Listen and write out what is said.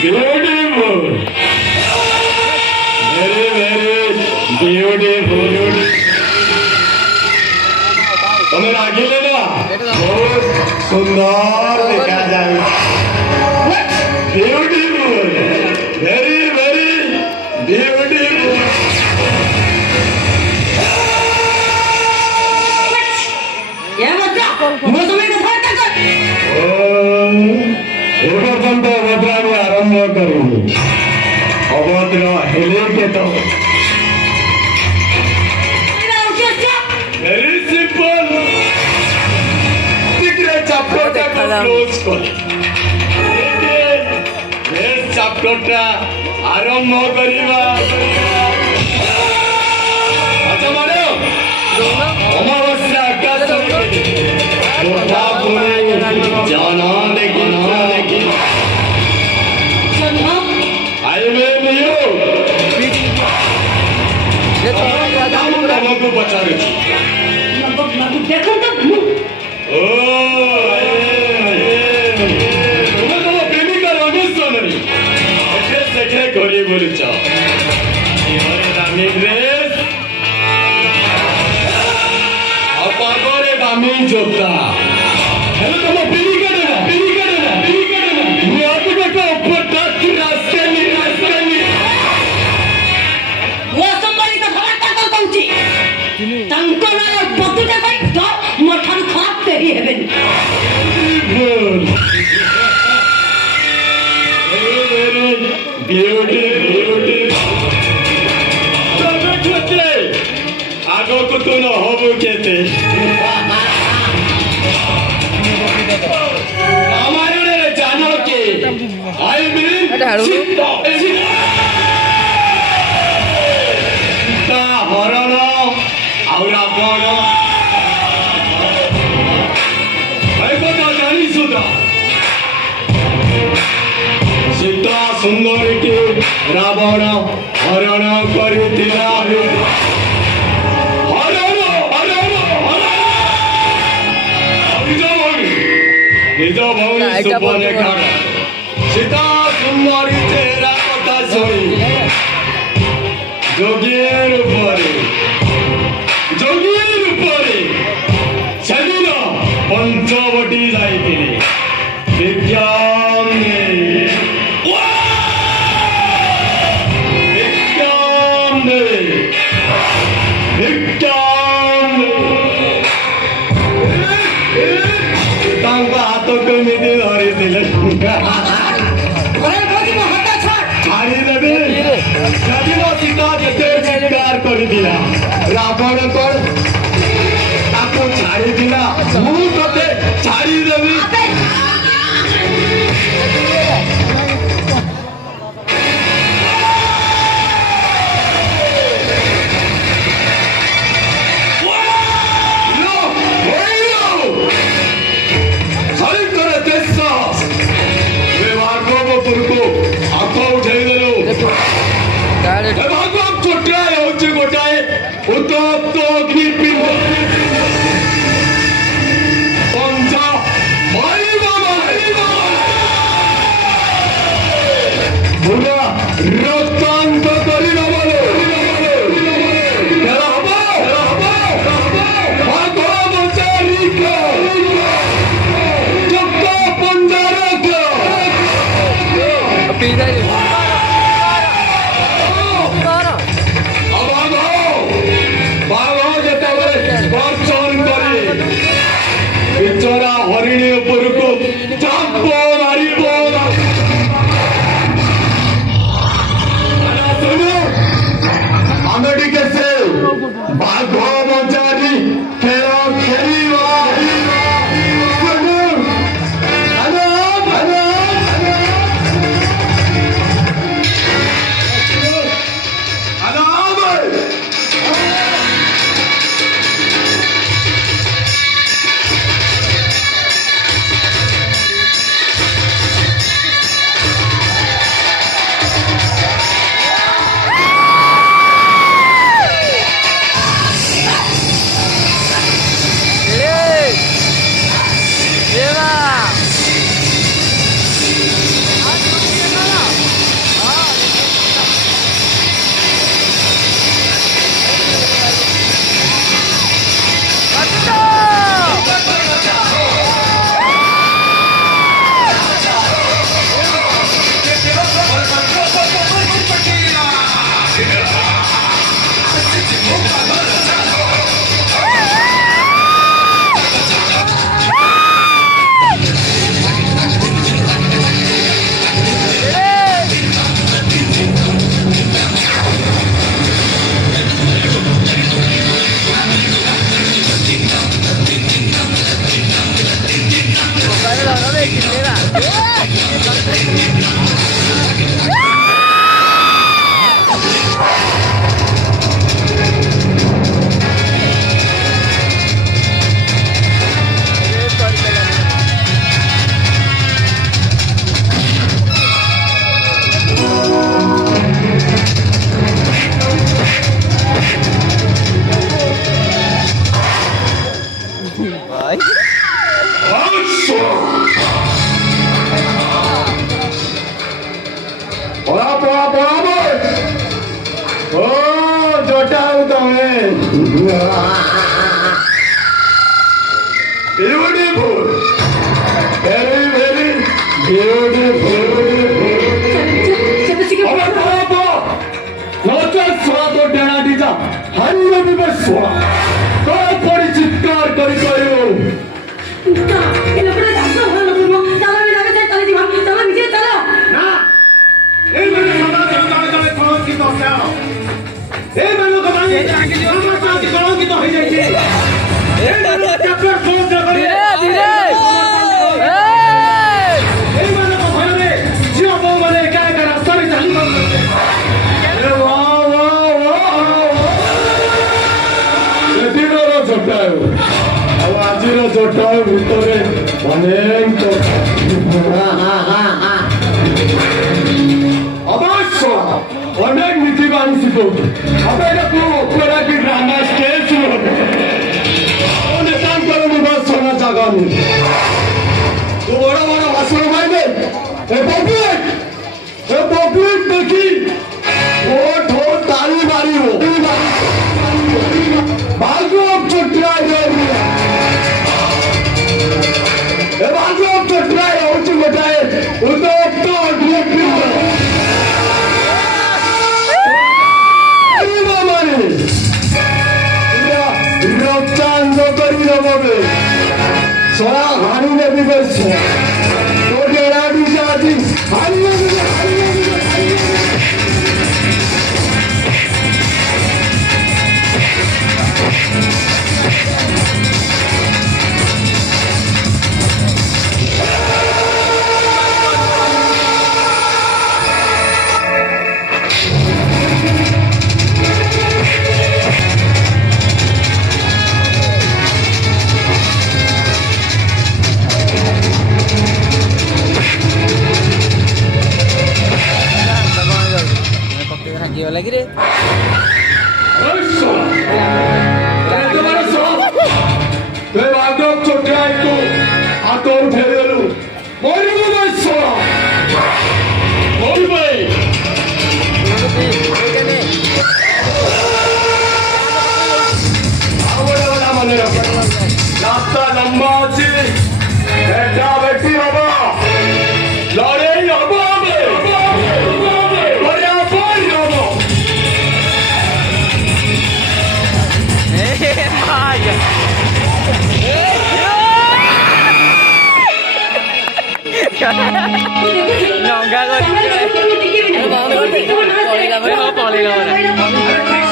Beautiful. Very beautiful. तुम्हें आगे लेना बहुत सुंदर देखा जाए ब्यूटीफुल वेरी वेरी ब्यूटीफुल ये बच्चा मुझे तुम्हें क्या था कर एवं बंदा वद्रानी आरंभ करूँ अवद्रा हेले के तो very simple secret chapter টা ক্লোজ কর নেক্সট চ্যাপ্টারটা আরম্ভ করিবা আচ্ছা মানে অমাবস্যা আকাশ তোমরা বলে জানা দেখি I will you ये तो हमको बचा रही देखो तो ओ तुम्हें तो प्रेमिका रमेश नहीं ऐसे सेखे गोली बोली चाओ ये दामी ड्रेस अपागोरे दामी जोता हेलो तुम प्रेमिका ना ये आपको देखो ऊपर टच रास्ते नहीं वो संबंधी का खबर तक पहुंची तंको ना पत्ते भाई तो मठान खराब तेरी है बेन beauty तब कहते आगो को तो न हो कहते हमारे ने जानो के आई मीन सीता हरण और आपण सीता सुंदर के रावण हरण करथिला निज भौणी सुपर्णरेखा सीता सुंदरी चेहरा कथा शुणी जोगीर उपरे सेदिन पंचवटी जाइथिले विज्ञान हाथ केमिति धरिथिले छाड़ी देबे सेदिन सीता जेते चित्कार करिदिला रावण कोन ताको छाड़ी दिला मु तोते छाड़ी देबी गोटाए उत्तप्त अग्नि Beautiful. Very, very beautiful. cepet sikit. Orang apa? Nocah suatu dana dija. Hanya bebas suara. Kau pori citkar kari kayu. না, এই লোকটা জানতো ভালো করবো। চলো আমি আগে যাই, চলে দিবা। চলো নিচে চলো। না এই মানে সদা জনতার দলে কলঙ্কিত কেন এই মানুষ ভাঙি আমার জাতি কলঙ্কিত হয়ে যাচ্ছে এই মানুষ চাকর সমুদ্র করে এই মানুষ ভয়নে ঝিও বউ মানে একা একা রাস্তায় চালি করছে সেদিনর জটায়ু ଆଉ ଆଜିର ଜଟାୟୁ ଭିତରେ ଅନେକ ଅବଶ୍ୟ ଅନେକ ନୀତି ବାଣୀ ଶିଖଉଛୁ ଆମେ ଏଟାକୁ ଅପେରା କି ଡ୍ରାମା ଷ୍ଟେଜ ନେତାଙ୍କର ନିବାସନ ଜାଗା ନୁହେଁ ତୁ ବଡ଼ ବଡ଼ ଭାଷଣ ମାଇଲେ ଏ ପବ୍ଲିକ ଦେଖି ଓଠ ତାଳି ମାରିବ ଭାଗ ଚୋଟ୍ରା Evangel to try out to get it. Without God, you people. Viva money. Rochan no kari no mobe. Sora hani ne bibes. To jera di jadi. Hani ne lagi deh. Evangel to try to ator phelu. Mori mo sora. Mori bhai. आवड़ा मने रास्ता लंबा আছে बेटा बेटी बाबा लड़ाई हबो Enggak kok. Mau, mau, mau, mau, mau, mau, mau, mau, mau, mau, mau,